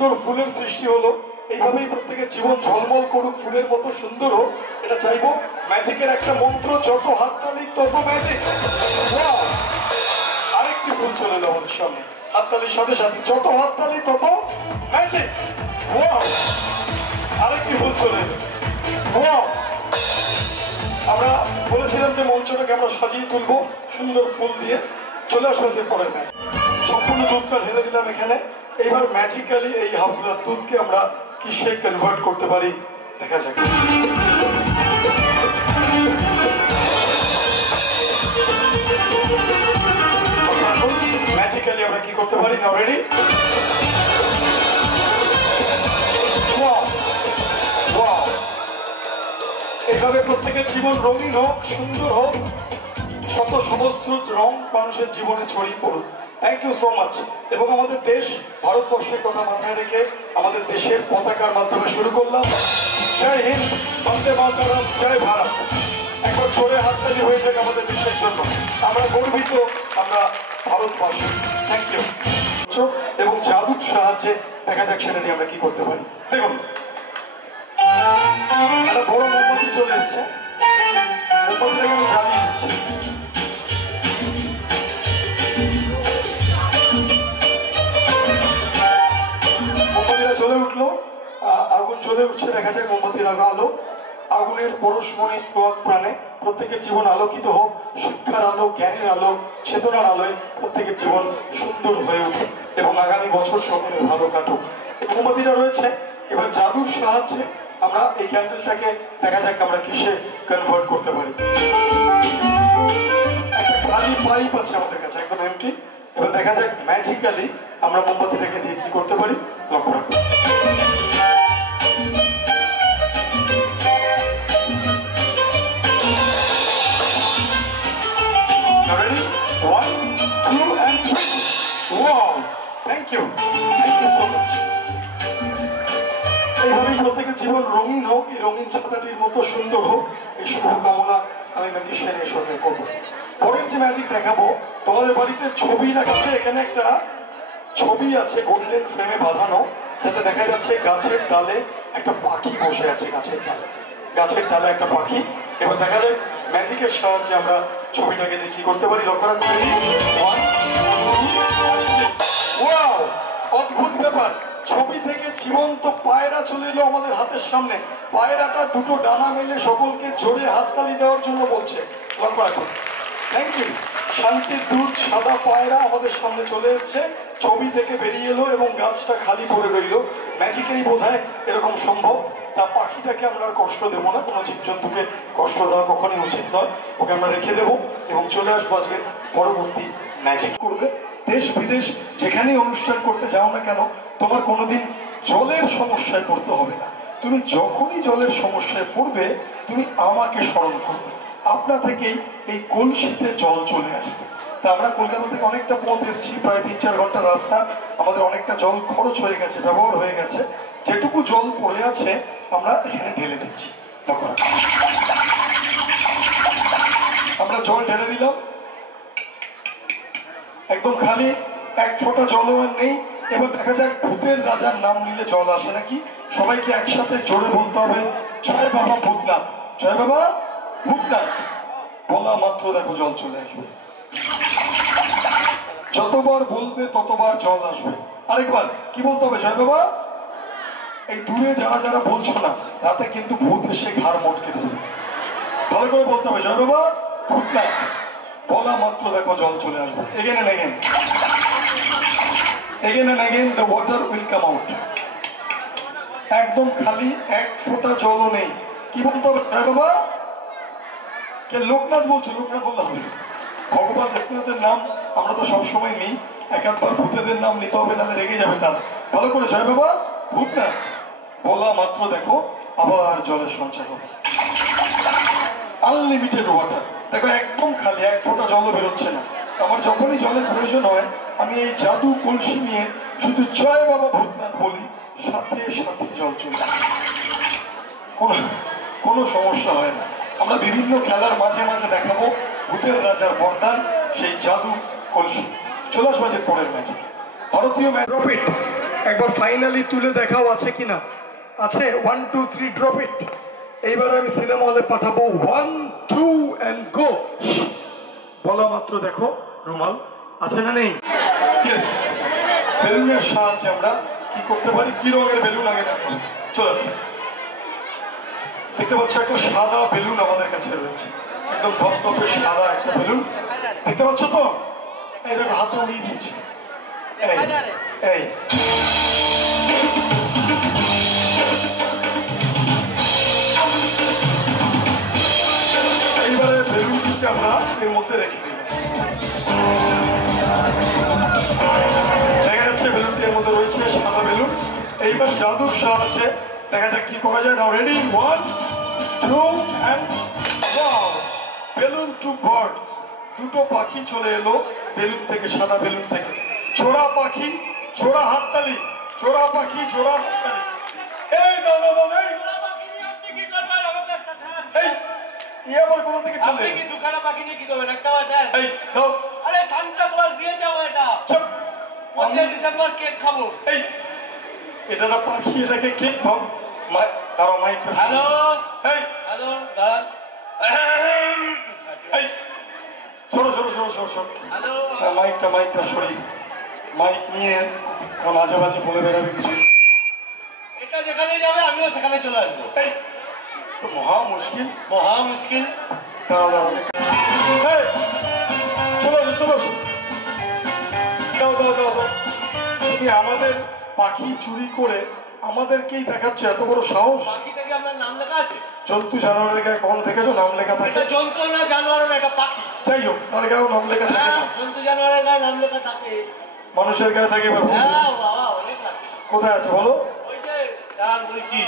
সুন্দর ফুলের সৃষ্টি হলো। এইভাবেই প্রত্যেকের জীবন ঝলমল করুক, ফুলের মতো সুন্দর হোক, এটা চাইবো। ম্যাজিকের একটা মন্ত্র, যত হাততালি তত ম্যাজিক। আরেকটি ফুল চলে এলো আমাদের সামনে, হাততালির সাথে সাথে যত হাততালি তত ম্যাজিক। আরেকটি ফুল চলে এলো। আমরা বলেছিলাম যে মঞ্চটাকে আমরা সাজিয়ে তুলবো সুন্দর ফুল দিয়ে। চলে আসবে পরের ম্যাচ। সম্পূর্ণ দুধটা ঢেলে দিলাম এখানে। এইবার ম্যাজিক্যালি এই হাফ গ্লাস দুধকে আমরা কিসে কনভার্ট করতে পারি দেখা যাক। ম্যাজিক্যালি আমরা কি করতে পারি? নাও রেডি? এইভাবে প্রত্যেকের জীবন রঙিন হোক, সুন্দর হোক, শত সমস্ত রং মানুষের জীবনে ছড়িয়ে পড়ুক। Thank you so much. এবং আমাদের দেশ ভারতবর্ষের কথা মাথায় রেখে আমাদের দেশের পতাকার মাধ্যমে শুরু করলাম। জয় হিন্দ, বন্দে মাতরম, জয় ভারত। একবার জোরে হাততালি হয়ে যাক আমাদের দেশের জন্য। আমরা গর্বিত, আমরা ভারতবাসী। Thank you. এবং জাদুর সাহায্যে দেখা যাক সেটা নিয়ে আমরা কি করতে পারি। দেখুন, একটা বড় মোমবাতি চলে এসছে, মোমবাতিটাকে আমি জ্বালিয়ে দিচ্ছি। মোমবাতিটা জ্বলে উঠলো, আগুন জ্বলে উঠছে, দেখা যায় মোমবাতির আলো। আগুনের পরশমণি ত্বক প্রাণে প্রত্যেকের জীবন আলোকিত হোক, শিক্ষার আলো, জ্ঞানের আলো, চেতনার আলোয় প্রত্যেকের জীবন সুন্দর হয়ে উঠে এবং আগামী বছর সকলে ভালো কাটুক। এই মোমবাতিটা রয়েছে, এবার জাদুর সাহায্যে আমরা এই ক্যান্ডেলটাকে দেখা যাক আমরা কিসে কনভার্ট করতে পারি। একটা খালি পাইপ আছে আমাদের কাছে, একদম এমটি। এবার দেখা যাক ম্যাজিক্যালি আমরা মোমবাতিটাকে দিয়ে কি করতে পারি। লক্ষ্য রাখো। Ready? 1, 2 and 3. Wow! Thank you. Thank you so much. এইভাবে প্রত্যেকের জীবন রঙিন হোক, এই রঙিন ছাতাটির মতো সুন্দর হোক, এই শুভকামনা আমি ম্যাজিশিয়ানের সঙ্গে করবো। পরের যে ম্যাজিক দেখাবো, তোমাদের বাড়িতে ছবি রাখাছে। এখানে একটা ছবি আছে গোল্ডেন ফ্রেমে বাঁধানো, যাতে দেখা যাচ্ছে গাছের ডালে একটা পাখি বসে আছে। গাছের ডালে একটা পাখি। এবার দেখা যায় ম্যাজিকের সাহায্যে আমরা ছবিটাকে দিয়ে কি করতে পারি। লক্ষ্য রাখতে পারি। অদ্ভুত ব্যাপার, ছবি থেকে জীবন্ত পায়রা চলে এলো আমাদের হাতের সামনে। পায়রাটা দুটো ডানা মেলে সকলকে জোরে হাততালি দেওয়ার জন্য বলছে। লক্ষ্য রাখুন। Thank you. শান্তির দূত সাদা পায়রা আমাদের সামনে চলে এসছে, ছবি থেকে বেরিয়ে এলো এবং গাছটা খালি পড়ে রইল। ম্যাজিকেই বোধহয় এরকম সম্ভব। তা পাখিটাকে আমরা আর কষ্ট দেবো না, কোনো জীবজন্তুকে কষ্ট দেওয়া কখনই উচিত নয়। ওকে আমরা রেখে দেবো এবং চলে আসবো আজকে পরবর্তী ম্যাজিক করবে। দেশ বিদেশ যেখানেই অনুষ্ঠান করতে যাও না কেন, তোমার কোনোদিন জলের সমস্যায় পড়তে হবে না। তুমি যখনই জলের সমস্যায় পড়বে, তুমি আমাকে স্মরণ করবে। আপনা থেকেই এই কলসিতে জল চলে আসবে। তা আমরা কলকাতা থেকে অনেকটা পথ এসেছি, প্রায় 3-4 ঘন্টার রাস্তা। আমাদের অনেকটা জল খরচ হয়ে গেছে, ব্যবহার হয়ে গেছে। যেটুকু জল পড়ে আছে আমরা এখানে ঢেলে দিচ্ছি। আমরা জল ঢেলে দিলাম, একদম খালি, এক ফোঁটা জলও আর নেই। এবার দেখা যাক ভূতের রাজার নাম নিলে জল আসে নাকি। সবাইকে একসাথে জোরে বলতে হবে, জয় বাবা ভূতনাথ, জয় বাবা ভূতনাথ। বলা মাত্র দেখো জল চলে আসবে। যতবার বলবে ততবার জল আসবে। আরেকবার কি বলতে হবে? জয় বাবা। এই দূরে যারা যারা বলছো না, তাতে কিন্তু ভূত এসে ঘাড় মটকে দেবে। ভালো করে বলতে হবে, জয় বাবা ভূতনাথ। বলা মাত্র দেখো জল চলে আসবে। Again and again, again and again the water will come out. একদম খালি, এক ফোঁটা জলও নেই। কি বলতে হবে? জয় বাবা। কে লোকনাথ বলছো? লোকনাথ বলতে হবে। ভগবান লোকনাথের নাম আমরা তো সবসময় নিই, একাধবার ভূতেদের নাম নিতে হবে, নাহলে রেগে যাবে তারা। ভালো করে জয় বাবা ভূতনাথ। বলা মাত্র দেখো আবার জলের সঞ্চার হবে। Unlimited water. দেখো একদম খালি, এক ফোঁটা জলও বেরোচ্ছে না। আমার যখনই জলের প্রয়োজন হয়, আমি এই জাদু কলসি নিয়ে শুধু জয় বাবা ভূতনাথ বলি, সাথে সাথে জল চলে কোনো সমস্যা হয় না। আমরা বিভিন্ন খেলার মাঝে মাঝে দেখাবো ভূতের রাজার বরদান, সেই জাদু কলসি। চলে আসবো যে পরের ম্যাচ, ভারতীয় ম্যাচ। একবার ফাইনালি তুলে দেখাও আছে কিনা, আছে? 1 2 3 ড্রপ ইট। এইবার আমি সিনেমা হলে পাঠাবো 1 2 এন্ড গো। বলা মাত্র দেখো রুমাল আছে না নেই? ইয়েস, বেলুনের সাহায্যে আমরা কি করতে পারি? কি রঙের বেলুন আগে দেখো, চলে আসো। দেখতে পাচ্ছ একটা সাদা বেলুন আমাদের কাছে রয়েছে, একদম ধপধপে সাদা একটা বেলুন। দেখতে পাচ্ছ তো? এই দেখো হাতে উড়িয়ে দিয়েছি। এই এইবারে বেলুনটিকে আমরা এর মধ্যে রেখে দিই। দেখা যাচ্ছে বেলুনটি এর মধ্যে রয়েছে, সাদা বেলুন। এইবার জাদুর সাহায্যে দেখা যাক কি করা যায়। Now ready, 1 2 and wow! Balloon two birds, দুটো পাখি চলে এলো বেলুন থেকে, সাদা বেলুন থেকে। জোড়া পাখি, জোড়া হাততালি, জোড়া পাখি, জোড়া হাততালি। এই দাদা দাদা, এই আবার কোথা থেকে চলে? আপনি কি দুখানা পাখি নিয়ে কি করবেন? একটা বাজার। এই দাও। আরে সান্তা ক্লজ দিয়েছে আমার এটা। চুপ। 25 ডিসেম্বর কেক খাবো। এই এটা না পাখি, এটাকে কেক খাও। দাঁড়াও মাইকটা। হ্যালো, এই হ্যালো, দাঁড়ান। এই সরো সরো সরো সরো সরো। হ্যালো, মাইকটা সরি। মাইক নিয়ে মাঝে মাঝে বলে বেড়াবে কিছু। এটা যেখানে যাবে আমিও সেখানে চলে আসবো। এই তো মহা মুশকিল, মহা মুশকিল। দাঁড়াও দাঁড়াও। এই চলো চলো, দাও দাও দাও দাও। তুমি আমাদের পাখি চুরি করে আমাদেরকেই দেখাচ্ছ, এত বড় সাহস? পাখি থেকে আপনার নাম লেখা আছে? জন্তু জানোয়ারের গায়ে কখন দেখেছো নাম লেখা থাকে? এটা জন্তু না জানোয়ার না, এটা পাখি। যাই হোক, তার গায়েও নাম লেখা থাকে হ্যাঁ, না? জন্তু জানোয়ারের গায়ে নাম লেখা থাকে। মানুষের গায়ে থাকে? হ্যাঁ বাবা, অনেক আছে। কোথায় আছে বলো? ওই যে দাঁড়ান বলছি।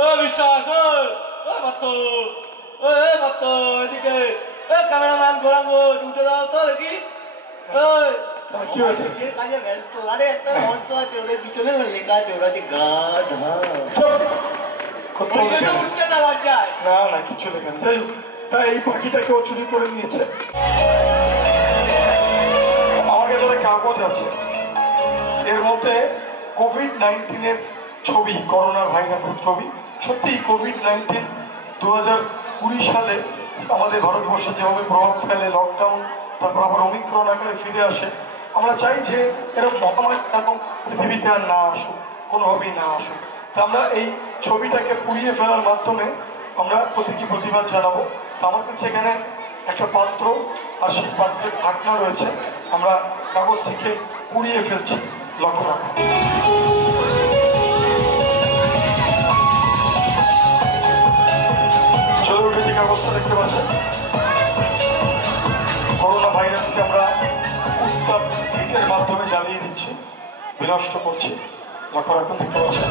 ও বিশ্বাস, ও বাত্ত, ও বাত্ত, এদিকে ক্যামেরাম্যান গোরাঙ্গ উঠে দাও তো দেখি। কি হয়েছে? কাজে ব্যস্ত। আরে একটা মঞ্চ আছে, ওদের পিছনে লেখা আছে, ওরা যে গাছ। উঠছে না বাচ্চায়। না না, কিছু লেখা নেই। যাই হোক, তাই এই পাখিটাকে ও চুরি করে নিয়েছে। আমার কাছে একটা কাগজ আছে, এর মধ্যে কোভিড-19 ছবি, করোনা ভাইরাসের ছবি। সত্যি কোভিড-19 2020 সালে আমাদের ভারতবর্ষে যেভাবে প্রভাব ফেলে, লকডাউন, তারপর আবার ওমিক্রন আকারে ফিরে আসে। আমরা চাই যে এরকম মহামারী এখন পৃথিবীতে আর না আসুক, কোনোভাবেই না আসুক। তা আমরা এই ছবিটাকে পুড়িয়ে ফেলার মাধ্যমে আমরা প্রতীকী প্রতিবাদ জানাবো। তো আমার কাছে এখানে একটা পাত্র আর সেই পাত্রের ঢাকনা রয়েছে, আমরা কাগজটিকে পুড়িয়ে ফেলছি। লক্ষ্য রাখুন। চলে উঠেছি কাগজটা, দেখতে পাচ্ছেন? করোনা ভাইরাসকে আমরা উত্তাপ হিটের মাধ্যমে জ্বালিয়ে দিচ্ছি, বিনষ্ট করছি। লক্ষ্য রাখুন, দেখতে পাচ্ছেন?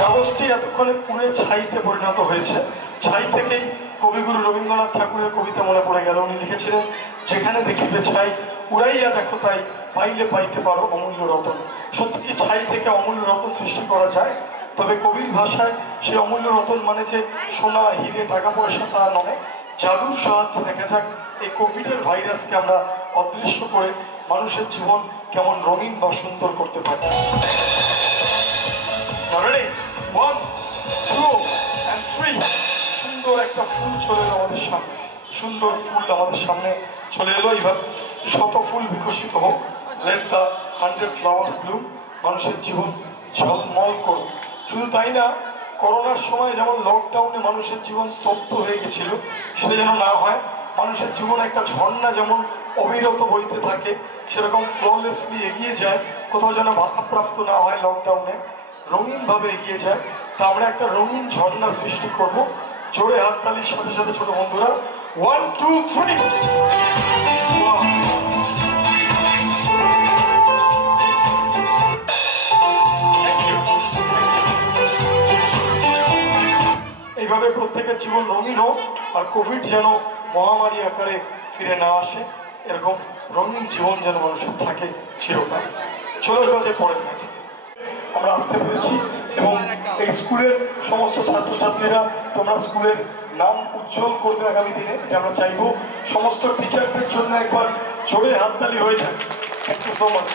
কাগজটি এতক্ষণে পুড়ে ছাইতে পরিণত হয়েছে। ছাই থেকেই কবিগুরু রবীন্দ্রনাথ ঠাকুরের কবিতা মনে পড়ে গেল। উনি লিখেছিলেন, যেখানে দেখিবে ছাই উড়াইয়া দেখো তাই, পাইলে পাইতে পারো অমূল্য রতন। সত্যি কি ছাই থেকে অমূল্য রতন সৃষ্টি করা যায়? তবে কবির ভাষায় সেই অমূল্য রতন মানে যে সোনা, হিরে, টাকা পয়সা তা নয়। জাদুর সাহায্যে দেখা যাক এই কোভিডের ভাইরাসকে আমরা অদৃশ্য করে মানুষের জীবন কেমন রঙিন বা সুন্দর করতে পারি। Ready? 1 2 and 3. সুন্দর একটা ফুল চলে এলো আমাদের সামনে, সুন্দর ফুল আমাদের সামনে চলে এলো। এবার শত ফুল বিকশিত হোক, লেট দ্য 100 flowers bloom। মানুষের জীবন ঝলমল করুক। শুধু তাই না, করোনার সময় যেমন লকডাউনে মানুষের জীবন স্তব্ধ হয়ে গেছিল, সেটা যেন না হয়। মানুষের জীবন একটা ঝর্ণা যেমন অবিরত বইতে থাকে, সেরকম ফ্ললেসলি এগিয়ে যায়, কোথাও যেন বাধাপ্রাপ্ত না হয়, লকডাউনে রঙিনভাবে এগিয়ে যায়। তা আমরা একটা রঙিন ঝর্ণা সৃষ্টি করব। জোরে হাততালির সাথে সাথে ছোট বন্ধুরা, 1 2 3। এইভাবে প্রত্যেকের জীবন রঙিন হোক, আর কোভিড যেন মহামারী আকারে ফিরে না আসে, এরকম রঙিন জীবন যেন মানুষের থাকে চিরকাল। চলে আসবে পরের ম্যাচে। আমরা আসতে পেরেছি এবং এই স্কুলের সমস্ত ছাত্রছাত্রীরা তোমরা স্কুলের নাম উজ্জ্বল করবে আগামী দিনে, এটা আমরা চাইবো। সমস্ত টিচারদের জন্য একবার জোরে হাততালি হয়ে যায়। Thank you so much.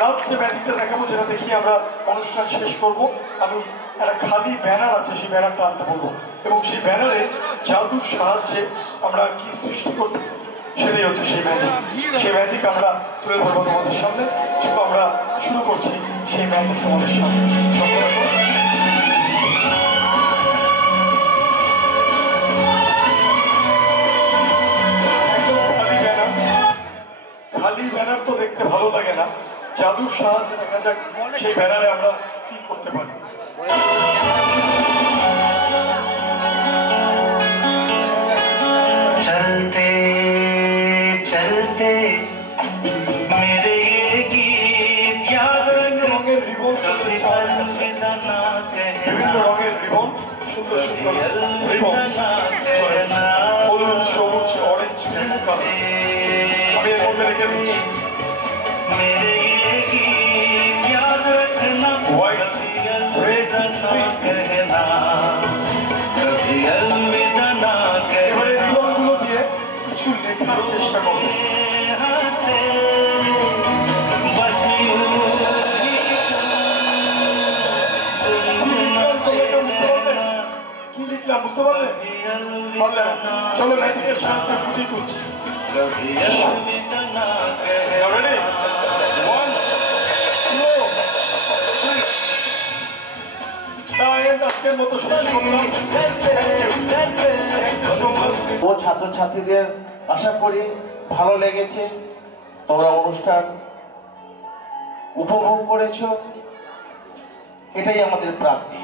Last যে ম্যাজিকটা দেখাবো, যেটা দেখিয়ে আমরা অনুষ্ঠান শেষ করব, আমি একটা খালি ব্যানার আছে, সেই ব্যানারটা আনতে বলবো, এবং সেই ব্যানারে জাদুর সাহায্যে আমরা কি সৃষ্টি করতে, সেটাই হচ্ছে সেই ম্যাজিক। সেই ম্যাজিক আমরা তুলে ধরবো তোমাদের সামনে। চলো আমরা শুরু করছি সেই ম্যাজিক তোমাদের সামনে। খালি ব্যানার তো দেখতে ভালো লাগে না, জাদুর সাহায্যে দেখা যাক সেই ব্যানারে আমরা কি করতে পারি। चलते चलते मेरे ये गीत याद রঙের রিবন চলে এসেছে আমাদের কাছে। বিভিন্ন রঙের রিবন, সুন্দর সুন্দর রিবন চলে এসেছে। হলুদ, সবুজ, অরেঞ্জ, বিভিন্ন কালার আমি এর মধ্যে রেখে দিচ্ছি। White, red, pink. এবারে রিবনগুলো দিয়ে কিছু লেখার চেষ্টা করবো। কি লিখলাম বুঝতে পারলে? পারলে না? চলো ম্যাজিকের সাহায্যে ফুটিয়ে তুলছি। Ready? 1, 2, 3. আজকের মতো শেষ করলাম। ও ছাত্রছাত্রীদের আশা করি ভালো লেগেছে, তোমরা অনুষ্ঠান উপভোগ করেছো, এটাই আমাদের প্রাপ্তি।